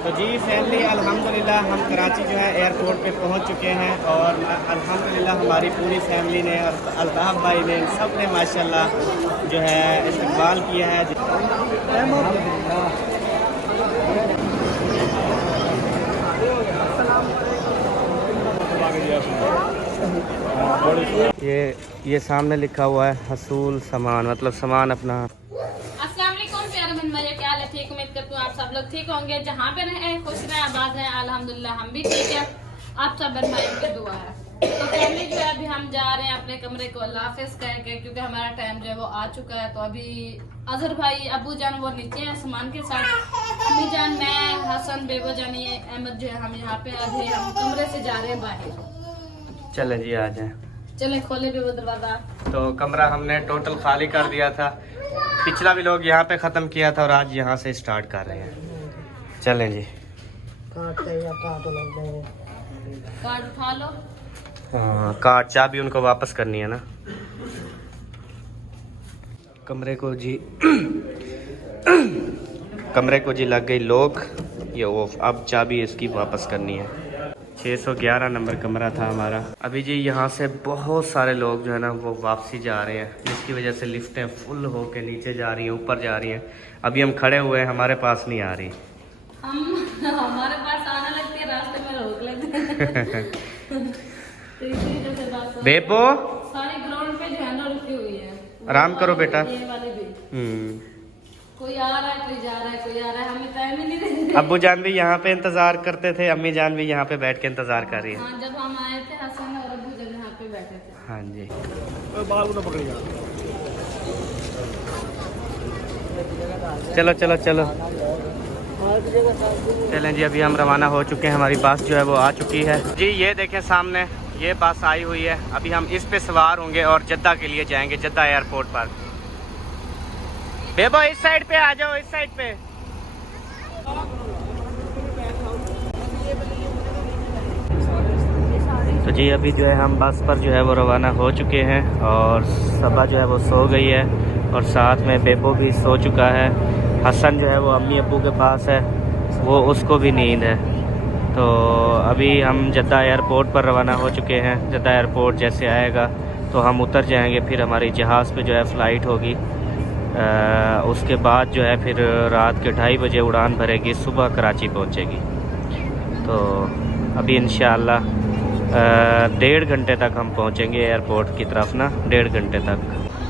तो जी फैमिली अल्हम्दुलिल्लाह हम कराची जो है एयरपोर्ट पे पहुंच चुके हैं और अल्हम्दुलिल्लाह हमारी पूरी फैमिली ने और अल्ताफ़ भाई ने सब ने माशाल्लाह जो है इस्तकबाल किया है। ये सामने लिखा हुआ है हसूल सामान, मतलब सामान अपना। अस्सलाम वालेकुम प्यारे बहन भाई, क्या हाल है? ठीक, उम्मीद करती हूँ आप सब लोग ठीक होंगे। जहाँ पे रहे खुश रहे आबाद रहे, अल्हम्दुलिल्लाह हम भी ठीक है। आप सब बहन भाई की दुआ है। तो फैमिली जो है अभी हम जा रहे हैं अपने कमरे को अल्लाह हाफिज़ कह के, क्योंकि हमारा टाइम जो है वो आ चुका है। तो अभी अजहर भाई अबू जान वो नीचे हैं सामान के साथ, अम्मी जान, मैं, हसन, बेबो जानी, अहमद जो है हम यहाँ पे अभी हम कमरे से जा रहे हैं बाहर। चले जी आ जाए, चले खोले बेबो दरवाजा। तो कमरा हमने टोटल खाली कर दिया था, पिछला भी लोग यहाँ पे ख़त्म किया था और आज यहाँ से स्टार्ट कर रहे हैं। चलें जी, कार्ड उठा लो। हाँ कार्ड, चाबी उनको वापस करनी है ना। कमरे को जी कमरे को जी लग गई लॉक, ये ऑफ। अब चाबी इसकी वापस करनी है। 611 नंबर कमरा था हमारा। अभी जी यहाँ से बहुत सारे लोग जो है ना वो वापसी जा रहे हैं, जिसकी वजह से लिफ्टें फुल होके नीचे जा रही हैं, ऊपर जा रही हैं। अभी हम खड़े हुए हैं, हमारे पास नहीं आ रही। हमारे पास आने लगती है, रास्ते में रोक लेते हैं। तो इसी वजह से बात बेबो सारी ग्राउंड पे जो है ना रुकी हुई है। आराम करो बेटा। ये वाले भी कोई आ रहा है, कोई जा रहा है, कोई आ रहा है, हमें टाइम ही नहीं देते। अब्बू जान भी यहाँ पे इंतजार करते थे, अम्मी जान भी यहाँ पे बैठ के इंतजार कर रही है। हाँ, जब हम आए थे हसन और अब्बू जब यहाँ पे बैठे थे। हाँ जी, चलो चलो चलो चलें जी। अभी हम रवाना हो चुके हैं, हमारी बस जो है वो आ चुकी है जी। ये देखें सामने ये बस आई हुई है। अभी हम इस पे सवार होंगे और जद्दा के लिए जाएंगे, जद्दा एयरपोर्ट पर। बेबो इस साइड पे आ जाओ, इस साइड पे। तो जी अभी जो है हम बस पर जो है वो रवाना हो चुके हैं और सबा जो है वो सो गई है और साथ में बेबो भी सो चुका है। हसन जो है वो अम्मी अब्बू के पास है, वो उसको भी नींद है। तो अभी हम जद्दा एयरपोर्ट पर रवाना हो चुके हैं। जद्दा एयरपोर्ट जैसे आएगा तो हम उतर जाएंगे, फिर हमारी जहाज़ पे जो है फ़्लाइट होगी। उसके बाद जो है फिर रात के 2:30 बजे उड़ान भरेगी, सुबह कराची पहुंचेगी। तो अभी इंशाअल्लाह 1.5 घंटे तक हम पहुंचेंगे एयरपोर्ट की तरफ ना, 1.5 घंटे तक।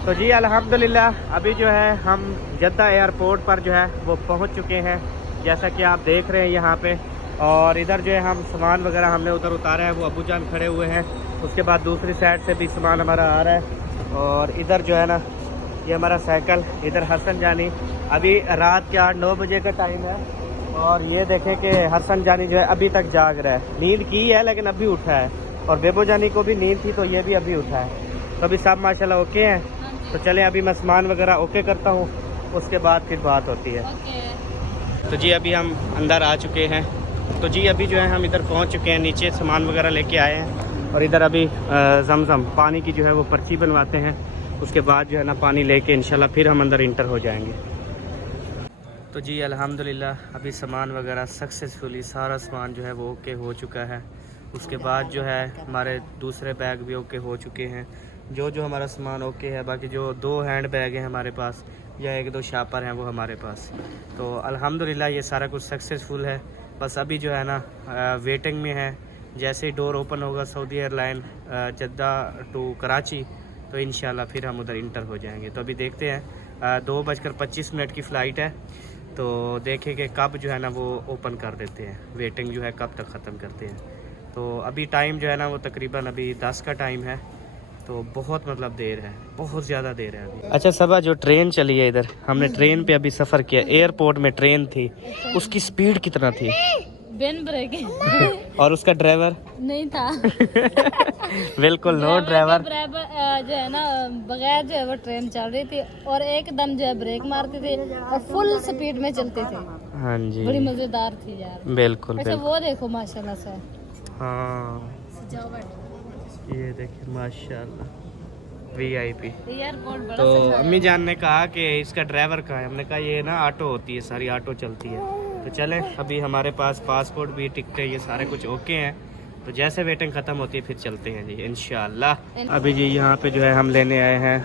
तो जी अल्हम्दुलिल्लाह अभी जो है हम जद्दा एयरपोर्ट पर जो है वो पहुंच चुके हैं, जैसा कि आप देख रहे हैं यहाँ पे। और इधर जो है हम सामान वगैरह हमने उधर उतारा है, वो अबू जान खड़े हुए हैं। उसके बाद दूसरी साइड से भी सामान हमारा आ रहा है। और इधर जो है ना ये हमारा साइकिल, इधर हसन जानी। अभी रात के 8-9 बजे का टाइम है और ये देखें कि हसन जानी जो है अभी तक जाग रहा है। नींद की है लेकिन अभी उठा है, और बेबो जानी को भी नींद थी तो ये भी अभी उठा है। तो अभी सब माशाल्लाह ओके हैं। तो चलें अभी मैं सामान वगैरह ओके करता हूँ, उसके बाद फिर बात होती है। तो जी अभी हम अंदर आ चुके हैं। तो जी अभी जो है हम इधर पहुँच चुके हैं, नीचे सामान वगैरह लेके आए हैं और इधर अभी जमजम पानी की जो है वो पर्ची बनवाते हैं। उसके बाद जो है ना पानी लेके इंशाल्लाह फिर हम अंदर इंटर हो जाएंगे। तो जी अल्हम्दुलिल्लाह अभी सामान वगैरह सक्सेसफुली सारा सामान जो है वो ओके हो चुका है। उसके बाद जो है हमारे दूसरे बैग भी ओके हो चुके हैं। जो हमारा सामान ओके है, बाकी जो 2 हैंड बैग हैं हमारे पास या 1-2 शापर हैं वो हमारे पास। तो अल्हम्दुलिल्लाह ये सारा कुछ सक्सेसफुल है। बस अभी जो है ना वेटिंग में है। जैसे ही डोर ओपन होगा Saudi airline Jeddah to Karachi, तो इंशाल्लाह फिर हम उधर इंटर हो जाएंगे। तो अभी देखते हैं 2:25 की फ़्लाइट है, तो देखें कि कब जो है ना वो ओपन कर देते हैं, वेटिंग जो है कब तक ख़त्म करते हैं। तो अभी टाइम जो है ना वो तकरीबन अभी 10 का टाइम है, तो बहुत मतलब देर है, बहुत ज़्यादा देर है अभी। अच्छा सबा, जो ट्रेन चली है इधर, हमने ट्रेन पे अभी सफ़र किया। एयरपोर्ट में ट्रेन थी, उसकी स्पीड कितना थी? बिन ब्रेक और उसका ड्राइवर नहीं था। बिल्कुल नो ड्राइवर। जो है ना बगैर जो है वो ट्रेन चल रही थी और एकदम जो है ब्रेक मारती थी और फुल स्पीड में चलती थी। हाँ जी, बड़ी मजेदार थी यार। बिल्कुल अच्छा बिल्कुल। वो देखो माशाल्लाह से। हाँ ये देखिए माशाल्लाह VIP। एयरपोर्ट बड़ा तो सजा है। अम्मी जान ने कहा कि इसका ड्राइवर कहाँ है? हमने कहा ये ना ऑटो होती है, सारी ऑटो चलती है। तो चलें, अभी हमारे पास पासपोर्ट भी, टिकटें, ये सारे कुछ ओके हैं। तो जैसे वेटिंग ख़त्म होती है फिर चलते हैं जी इंशाल्लाह। अभी जी यहाँ पे जो है हम लेने आए हैं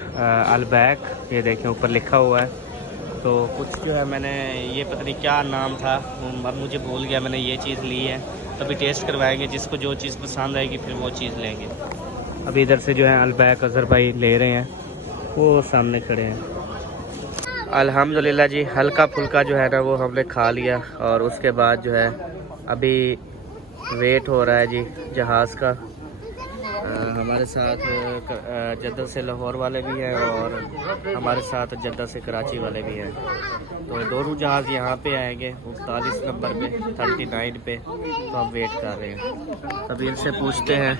अलबैक, ये देखें ऊपर लिखा हुआ है। तो कुछ जो है मैंने ये पता नहीं क्या नाम था, अब मुझे भूल गया, मैंने ये चीज़ ली है। तो अभी टेस्ट करवाएंगे, जिसको जो चीज़ पसंद आएगी फिर वो चीज़ लेंगे। अभी इधर से जो है अलबैक अज़हर भाई ले रहे हैं, वो सामने खड़े हैं। अल्हम्दुलिल्लाह जी, हल्का फुल्का जो है ना वो हमने खा लिया। और उसके बाद जो है अभी वेट हो रहा है जी जहाज़ का। हमारे साथ जद्दा से लाहौर वाले भी हैं और हमारे साथ जद्दा से कराची वाले भी हैं। तो दोनों जहाज़ यहाँ पे आएंगे 39 नंबर पे, 39 पे। तो हम वेट कर रहे हैं। अभी इनसे पूछते हैं,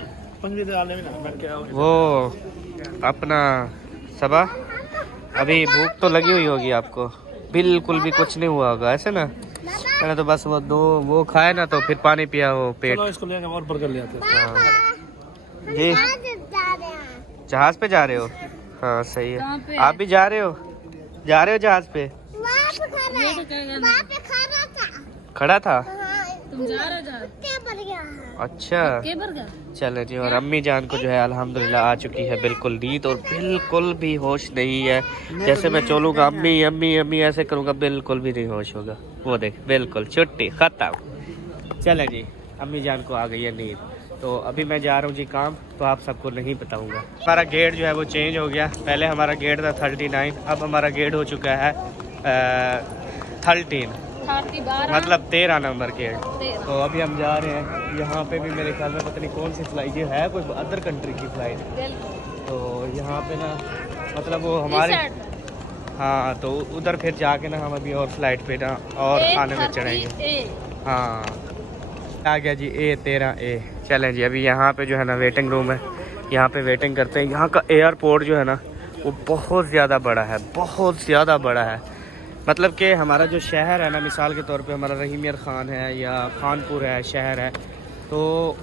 वो अपना सबा, अभी भूख तो लगी हुई होगी आपको, बिल्कुल भी कुछ नहीं हुआ होगा ऐसे ना? मैंने तो बस वो दो वो खाए ना तो फिर पानी पिया, वो पेट। इसको लेकर और बर्गर ले आते हैं। हाँ जी, जहाज पे जा रहे हो? हाँ सही है। आप भी जा रहे हो जहाज पे? खड़ा था। तुम जा रहे हो? अच्छा चले जी। और अम्मी जान को जो है अल्हम्दुलिल्लाह आ चुकी है बिल्कुल नींद, और बिल्कुल भी होश नहीं है। जैसे मैं चलूँगा अम्मी अम्मी अम्मी ऐसे करूँगा, बिल्कुल भी नहीं होश होगा। वो देख, बिल्कुल छुट्टी ख़त्म। चले जी, अम्मी जान को आ गई है नींद। तो अभी मैं जा रहा हूँ जी काम, तो आप सबको नहीं बताऊँगा। हमारा गेट जो है वो चेंज हो गया। पहले हमारा गेट था 39, अब हमारा गेट हो चुका है 13, मतलब 13 नंबर गेट। तो अभी हम जा रहे हैं। यहाँ पे भी मेरे ख्याल में पता नहीं कौन सी फ्लाइट ये है, कोई अदर कंट्री की फ्लाइट। तो यहाँ पे ना मतलब वो हमारे, हाँ तो उधर फिर जाके ना हम अभी और फ्लाइट पे ना और खाने में चढ़ेंगे। हाँ आ गया जी A13A। चलें जी, अभी यहाँ पे जो है ना वेटिंग रूम है, यहाँ पे वेटिंग करते हैं। यहाँ का एयरपोर्ट जो है ना वो बहुत ज़्यादा बड़ा है, बहुत ज़्यादा बड़ा है। मतलब कि हमारा जो शहर है ना, मिसाल के तौर पे हमारा रहीम यार ख़ान है या खानपुर है शहर है, तो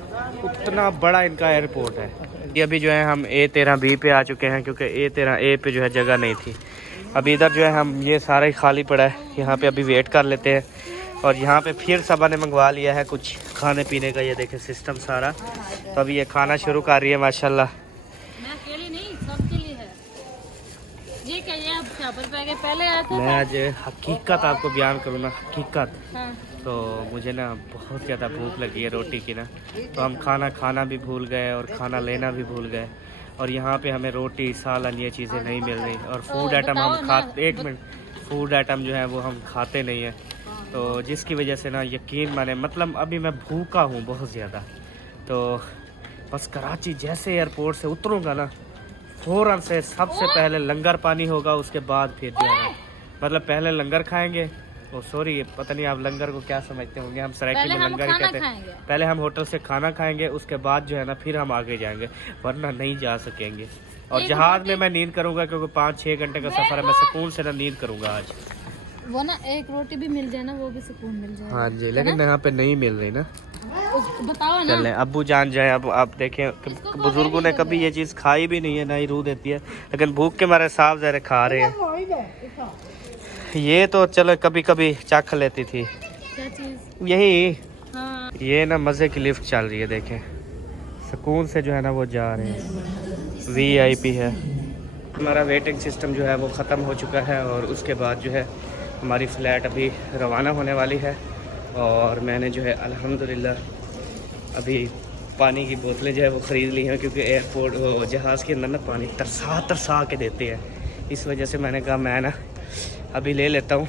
उतना बड़ा इनका एयरपोर्ट है। ये अभी जो है हम A13B पे आ चुके हैं, क्योंकि A13A पे जो है जगह नहीं थी। अभी इधर जो है हम ये सारा ही खाली पड़ा है, यहाँ पे अभी वेट कर लेते हैं। और यहाँ पे फिर सबा ने मंगवा लिया है कुछ खाने पीने का, ये देखें सिस्टम सारा। तो अभी ये खाना शुरू कर रही है माशाल्लाह। मैं अकेली नहीं, सबके लिए है। ये कहिए आप चावल पे आके पहले आया था। मैं आज हकीकत आपको बयान करूँ ना, हकीकत। हाँ। तो मुझे ना बहुत ज़्यादा भूख लगी है रोटी की ना, तो हम खाना भी भूल गए और खाना लेना भी भूल गए। और यहाँ पे हमें रोटी सालन ये चीज़ें नहीं मिल रही। और फूड आइटम हम खाते, एक मिनट, फूड आइटम जो है वो हम खाते नहीं हैं। तो जिसकी वजह से ना यकीन माने, मतलब अभी मैं भूखा हूँ बहुत ज़्यादा। तो बस कराची जैसे एयरपोर्ट से उतरूँगा ना, फ़ौरन से सबसे पहले लंगर पानी होगा, उसके बाद फिर जो है मतलब पहले लंगर खाएंगे। ओ सॉरी, पता नहीं आप लंगर को क्या समझते होंगे, हम सराइकी में लंगर ही कहते हैं। पहले हम होटल से खाना खाएंगे, उसके बाद जो है ना फिर हम आगे जाएंगे, वरना नहीं जा सकेंगे। और जहाज़ में मैं नींद करूँगा, क्योंकि 5-6 घंटे का सफ़र है। मैं सुकून से ना नींद करूँगा आज। वो ना एक रोटी भी मिल जाए ना, वो भी सुकून मिल जाए। हाँ जी, लेकिन यहाँ पे नहीं मिल रही ना। बताओ ना। चलें, अब्बू जान जाए। अब आप देखें, बुजुर्गों ने कभी ये चीज़ खाई भी नहीं है, ना ही रूह देती है, लेकिन भूख के मारे साफ ज़ाहिर खा रहे हैं। ये तो चलो कभी कभी चख लेती थी। क्या चीज़? यही। हाँ। ये ना मज़े की लिफ्ट चल रही है, देखें सुकून से जो है ना वो जा रहे हैं। VIP है। हमारा वेटिंग सिस्टम जो है वो ख़त्म हो चुका है, और उसके बाद जो है हमारी फ़्लाइट अभी रवाना होने वाली है। और मैंने जो है अल्हम्दुलिल्लाह अभी पानी की बोतलें जो है वो ख़रीद ली हैं, क्योंकि एयरपोर्ट जहाज़ के अंदर ना पानी तरसा के देते हैं। इस वजह से मैंने कहा मैं ना अभी ले लेता हूँ,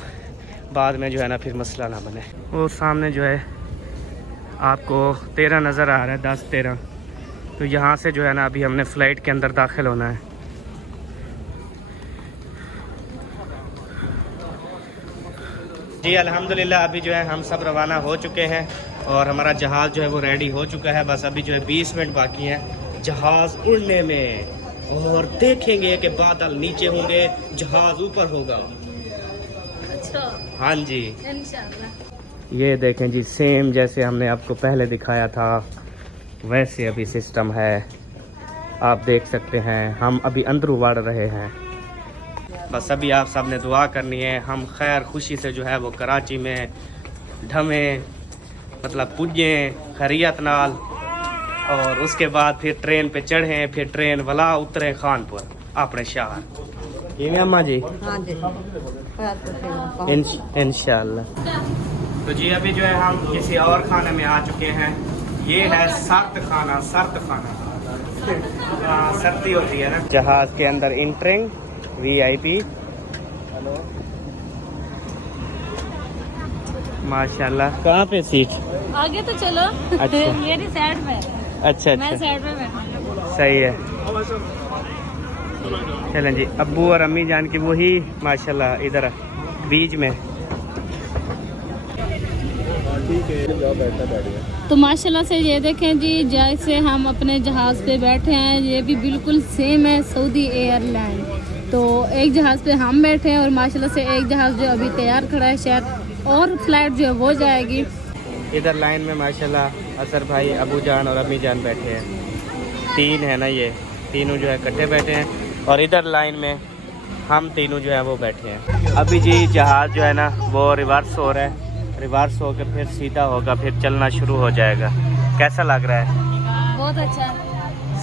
बाद में जो है ना फिर मसला ना बने। वो सामने जो है आपको 13 नज़र आ रहा है, 10-13। तो यहाँ से जो है ना अभी हमने फ़्लाइट के अंदर दाखिल होना है। जी अल्हम्दुलिल्लाह अभी जो है हम सब रवाना हो चुके हैं, और हमारा जहाज़ जो है वो रेडी हो चुका है। बस अभी जो है 20 मिनट बाकी हैं जहाज़ उड़ने में, और देखेंगे कि बादल नीचे होंगे, जहाज़ ऊपर होगा। अच्छा। हाँ जी इंशाल्लाह। ये देखें जी, सेम जैसे हमने आपको पहले दिखाया था वैसे अभी सिस्टम है, आप देख सकते हैं। हम अभी अंदर बढ़ रहे हैं। बस अभी आप सब ने दुआ करनी है, हम खैर खुशी से जो है वो कराची में ढमे मतलब पुजे खरियत नाल, और उसके बाद फिर ट्रेन पे चढ़े, फिर ट्रेन वाला उतरे खानपुर अपने शहर। ये अम्मा जी हाँ जी इंशाल्लाह। तो जी अभी जो है हम किसी और खाने में आ चुके हैं। ये है सर्द खाना, सर्द खाना। सर्दी होती है ना। जहाज के अंदर इंटरिंग VIP। माशाल्लाह। कहाँ पे सीट? आगे तो चलो। अच्छा। मेरी साइड में। अच्छा मैं अच्छा, साइड में बैठा। सही है। चलें जी, अब्बू और अम्मी जान की वही माशाल्लाह इधर बीच में। तो माशाल्लाह से ये देखें जी, जैसे हम अपने जहाज़ पे बैठे हैं ये भी बिल्कुल सेम है सऊदी एयरलाइन। तो एक जहाज़ पे हम बैठे हैं और माशाल्लाह से एक जहाज़ जो अभी तैयार खड़ा है, शायद और फ्लाइट जो है वो जाएगी। इधर लाइन में माशाल्लाह असर भाई, अबू जान और अम्मी जान बैठे हैं। 3 है ना, ये तीनों जो है इकट्ठे बैठे हैं। और इधर लाइन में हम तीनों जो है वो बैठे हैं। अभी जी जहाज़ जो है ना वो रिवर्स हो रहा है। रिवर्स होकर फिर सीधा होगा, फिर चलना शुरू हो जाएगा। कैसा लग रहा है? बहुत अच्छा।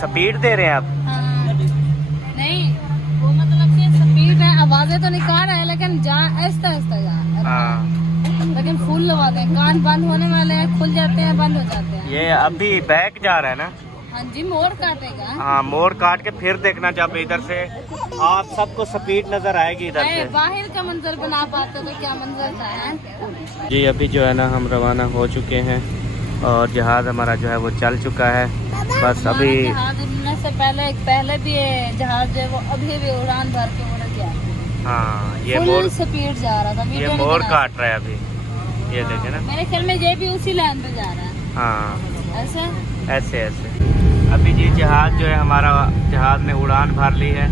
स्पीड दे रहे हैं आप? हाँ। नहीं वो मतलब कि स्पीड है, आवाज़ें तो निकाल रहा है लेकिन जा आहिस्ता आहिस्ता जा। हाँ, लेकिन फुल लगाते हैं, कान बंद होने वाले हैं, खुल जाते हैं, बंद हो जाते हैं। ये अभी बैक जा रहा है ना। हाँ जी, मोड़ काटेगा। हाँ, मोड़ काट के फिर देखना, जब इधर से आप सबको स्पीड नजर आएगी इधर से। बाहर का मंजर बना पाते तो क्या मंजर था है? जी अभी जो है ना हम रवाना हो चुके हैं और जहाज़ हमारा जो है वो चल चुका है। बस अभी जहाज उड़ने से पहले भी ये जहाज जो है वो अभी भी उड़ान भर के उड़ गया। हाँ, ये फुल मोड़, स्पीड जा रहा था। ये वीडियो मोड़ नहीं काट रहा है अभी, ये देखे ना। मेरे ख्याल में ये भी उसी लाइन पे जा रहा है। हाँ, ऐसे ऐसे ऐसे। अभी जी जहाज़ जो है हमारा, जहाज़ ने उड़ान भर ली है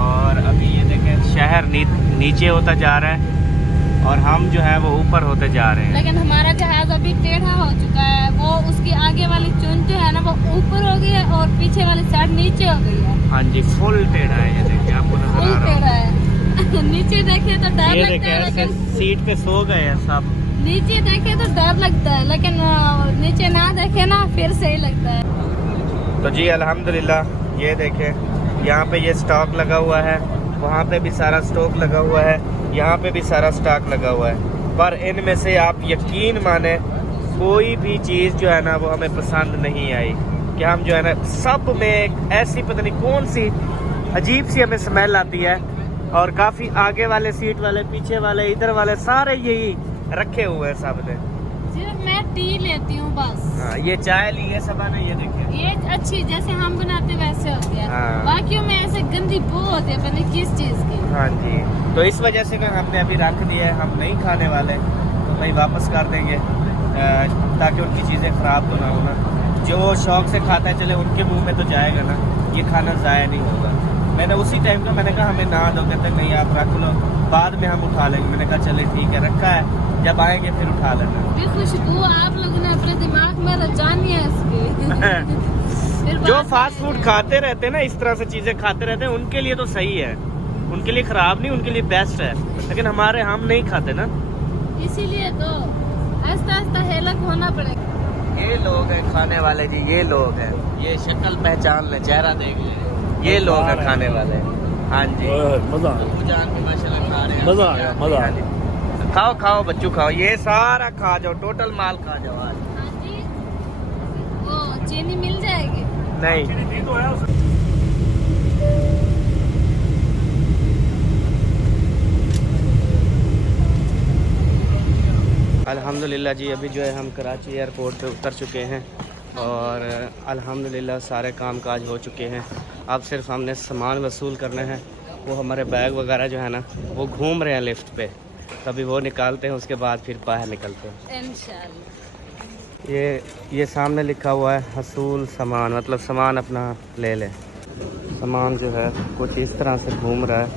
और अभी ये देखें शहर नीचे होता जा रहा है और हम जो है वो ऊपर होते जा रहे हैं। लेकिन हमारा जहाज अभी टेढ़ा हो चुका है। वो उसकी आगे वाली चुन जो है ना वो ऊपर हो गई है और पीछे वाली साइड नीचे हो गई है। हाँ जी, फुल टेढ़ा है। ये देखिए, आपको नजर फुल आ रहा टेढ़ा है। नीचे देखे तो डर ये लगता देखे है, ऐसे लेकिन सीट पे सो गए हैं सब। नीचे देखे तो डर लगता है, लेकिन नीचे ना देखे ना फिर सही लगता है। तो जी अल्हम्दुलिल्लाह, ये देखें यहाँ पे ये स्टॉक लगा हुआ है, वहाँ पे भी सारा स्टॉक लगा हुआ है, यहाँ पे भी सारा स्टॉक लगा हुआ है। पर इनमें से आप यकीन माने कोई भी चीज़ जो है ना वो हमें पसंद नहीं आई। कि हम जो है ना सब में एक ऐसी पता नहीं कौन सी अजीब सी हमें स्मेल आती है। और काफ़ी आगे वाले सीट वाले, पीछे वाले, इधर वाले सारे यही रखे हुए हैं सब ने। सिर्फ मैं टी लेती हूँ बस। हाँ, ये चाय ली है सबा ने, ये देखें। ये अच्छी जैसे हम बनाते वैसे होती है। हाँ। बाकियों में ऐसे गंदी बू होती है, पता नहीं किस चीज की। हाँ जी, तो इस वजह से ना हमने अभी रख दिया है, हम नहीं खाने वाले। तो भाई वापस कर देंगे ताकि उनकी चीज़ें ख़राब तो ना हो ना। जो शौक से खाता है चले उनके मुंह में तो जाएगा ना, ये खाना ज़ाया नहीं होगा। मैंने उसी टाइम का मैंने कहा हमें ना दो, कहते नहीं आप रख लो, बाद में हम उठा लेंगे। मैंने कहा चले ठीक है, रखा है, जब आएंगे फिर उठा लेना। ये खुशबू आप लोगों ने अपने दिमाग में रचानी है इसकी। फिर जो बाद फास्ट में- फूड खाते रहते हैं ना, इस तरह से चीज़ें खाते रहते हैं, उनके लिए तो सही है, उनके लिए ख़राब नहीं, उनके लिए बेस्ट है। लेकिन हमारे हम नहीं खाते ना, इसीलिए तो आहिस्ता आहिस्ता हेलक होना पड़ेगा। ये लोग हैं खाने वाले जी, ये लोग हैं, ये शक्ल पहचान ले, चेहरा देख ले, ये लोग हैं खाने वाले। हाँ जी, मजा अबू जान भी माशाल्लाह खा रहे हैं। मजा आ गया, मजा आ हाँ जी। खाओ खाओ बच्चों खाओ, ये सारा खा जाओ, टोटल माल खा जाओ आज। हाँ जी, वो चीनी मिल जाएगी। नहीं, अल्हम्दुलिल्लाह जी अभी जो है हम कराची एयरपोर्ट पे उतर चुके हैं और अल्हम्दुलिल्लाह सारे काम काज हो चुके हैं। अब सिर्फ हमने सामान वसूल करना है। वो हमारे बैग वगैरह जो है ना वो घूम रहे हैं लिफ्ट पे, तभी वो निकालते हैं, उसके बाद फिर बाहर निकलते हैं इंशाल्लाह। ये सामने लिखा हुआ है हसूल सामान, मतलब सामान अपना ले ले। सामान जो है कुछ इस तरह से घूम रहा है,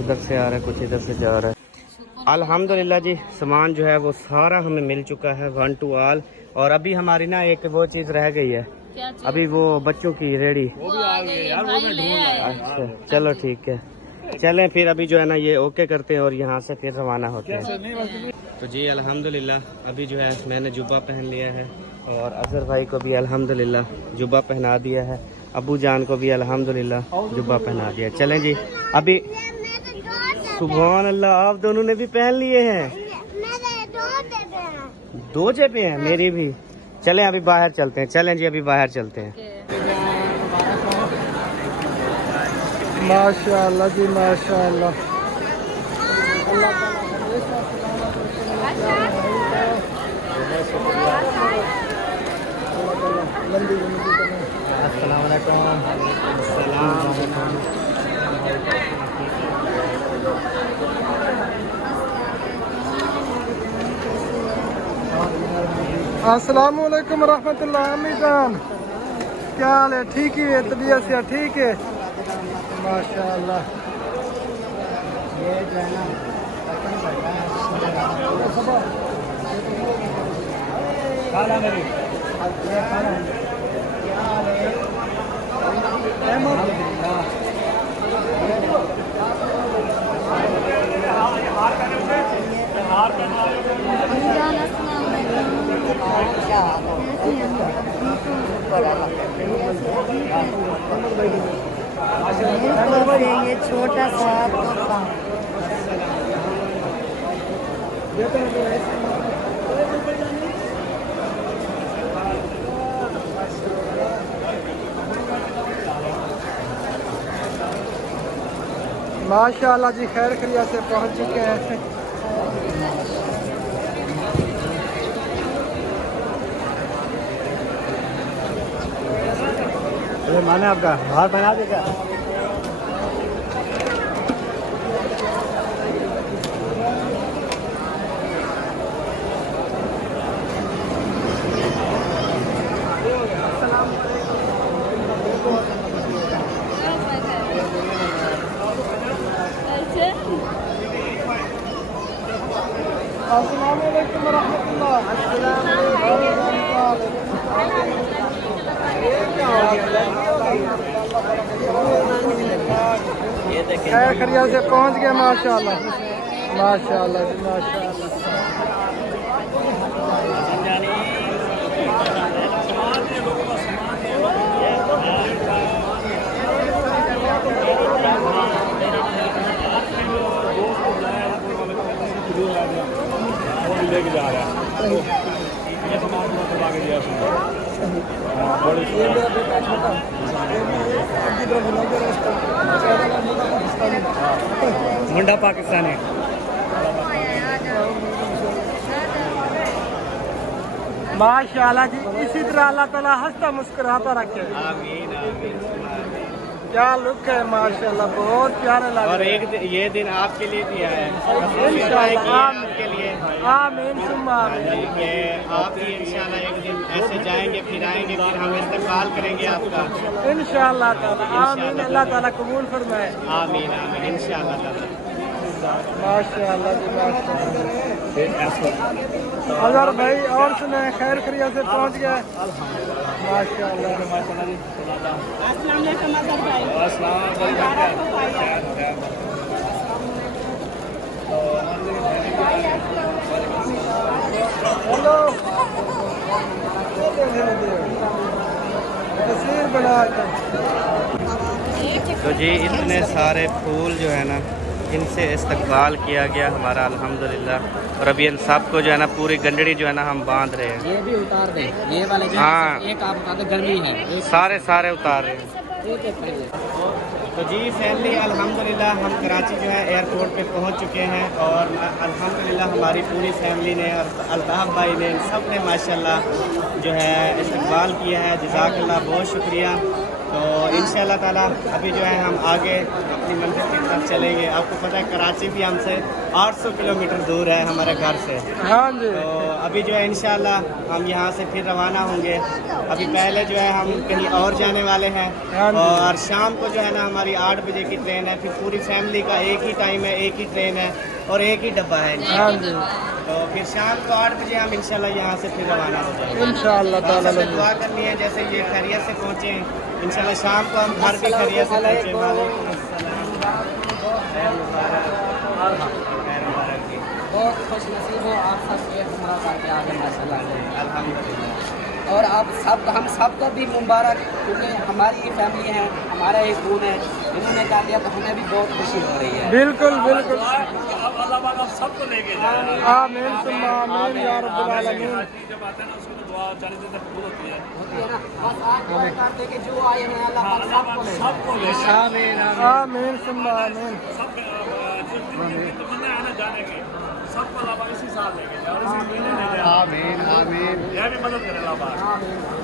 उधर से आ रहा है, कुछ इधर से जा रहा है। अल्हम्दुलिल्लाह जी सामान जो है वो सारा हमें मिल चुका है, 1 to all। और अभी हमारी ना एक वो चीज़ रह गई है, क्या चीज़? अभी वो बच्चों की रेडी। वो आ गई है, भाई ले आए। अच्छा चलो ठीक है, चलें फिर अभी जो है ना ये ओके करते हैं और यहाँ से फिर रवाना होते हैं। हैं। तो जी अल्हम्दुलिल्लाह अभी जो है मैंने जुब्बा पहन लिया है और अज़हर भाई को भी अल्हम्दुलिल्लाह जुब्बा पहना दिया है, अबू जान को भी अल्हम्दुलिल्लाह जुब्बा पहना दिया। चलें जी अभी सुभान अल्लाह, आप दोनों ने भी पहन लिए हैं। दो जेबें हैं, मेरी भी। चलें अभी बाहर चलते हैं, चलें जी अभी बाहर चलते हैं। माशाअल्लाह जी माशाअल्लाह। अस्सलाम वालेकुम रहमतुल्लाह। अम्मी जान क्या हाल है? ठीक ही है, तबीयत से ठीक है माशाअल्लाह। ये जो है ना ये छोटा सा तोहफा। माशाअल्लाह जी खैर खरिया से पहुंच चुके हैं। अरे माने आपका हार बना देगा। अस्सलाम वालेकुम रहमतुल्लाह। खैर खरिया से पहुंच गए माशाअल्लाह माशाअल्लाह जी माशाअल्लाह। लेके जा रहा है ये सामान लगा के दिया मुंडा पाकिस्तानी। माशाअल्लाह जी, इसी तरह अल्लाह ताला हंसता मुस्कुराता रखे। आमीन आमीन। क्या लुक है माशाअल्लाह, बहुत प्यारे लग और रहे एक ये दिन आपके लिए भी आया है इंशाअल्लाह। आपके लिए। आमीन सुम्मा आमीन। कि आप भी इंशाल्लाह एक दिन ऐसे जाएंगे फिर आएंगे, फिर हम इंतकाल करेंगे आपका। इंशाअल्लाह ताला आमीन। अल्लाह ताला कबूल फरमाए। आमीन आमीन इंशाल्लाह ताला। माशाअल्लाह जी माशाअल्लाह। अजहर भाई और सुने खैर खरिया से पहुंच गए माशाअल्लाह। अस्सलाम वालेकुम अज़हर भाई। हेलो तस्वीर बना तो जी इतने सारे फूल जो है ना इनसे इस्तकबाल किया गया हमारा अल्हम्दुलिल्लाह। और अभी इन सब को जो है ना पूरी गंडड़ी जो है ना हम बांध रहे हैं। ये भी उतार दे, ये वाले जो हाँ। एक आप बता दो गर्मी है। सारे उतार रहे हैं। तो जी फैमिली अल्हम्दुलिल्लाह हम कराची जो है एयरपोर्ट पे पहुंच चुके हैं और अल्हम्दुलिल्लाह हमारी पूरी फैमिली ने और अल्ताफ़ भाई ने सब ने माशाल्लाह जो है इस्तकबाल किया है। जज़ाकल्लाह, बहुत शुक्रिया। तो इंशाअल्लाह ताला अभी जो है हम आगे अपनी मंजिल की तरफ चलेंगे। आपको पता है कराची भी हमसे 800 किलोमीटर दूर है हमारे घर से। हाँ जी। तो अभी जो है इंशाअल्लाह हम यहाँ से फिर रवाना होंगे। अभी पहले जो है हम कहीं और जाने वाले हैं हाँ जी। और शाम को जो है ना हमारी 8 बजे की ट्रेन है। फिर पूरी फैमिली का एक ही टाइम है, एक ही ट्रेन है और एक ही डब्बा है। हाँ जी तो फिर शाम को 8 बजे हम इंशाल्लाह यहाँ से फिर रवाना हो जाएंगे। इंशाअल्लाह ताला। आपसे दुआ करनी है जैसे ये खैरियत से पहुँचे इंशाल्लाह शाम को हम घर भी खैरियत से पहुँचे। वालेकुम अस्सलाम। खैर मुबारक की। बहुत खुश नसीब हो आप सबके हमारा करके आगे माशाल्लाह अल्हम्दुलिल्लाह। और आप सब हम सबको भी मुबारक, क्योंकि हमारी ये फैमिली है, हमारा एक खून है, इन्होंने कर दिया तो हमें भी बहुत खुशी हो रही है। बिल्कुल बिल्कुल। अब अल्लाह पाक आप सबको लेके जाए। आमीन सुम्मा आमीन या रब्बुल आलमीन। जब आते हैं ना उसको तो दुआ 40 दिन तक कबूल होती है। होती है ना, बस आज दुआ करते कि जो आए हैं अल्लाह पाक सबको ले जाए। सबको ले जाए। आमीन आमीन सुम्मा आमीन। सब जिनकी तमन्ना है ना जाने की, सबको अल्लाह पाक इसी साल लेके जाए और इसी महीने ले जाए। आमीन आमीन। यह भी मदद करे अल्लाह पाक। आमीन।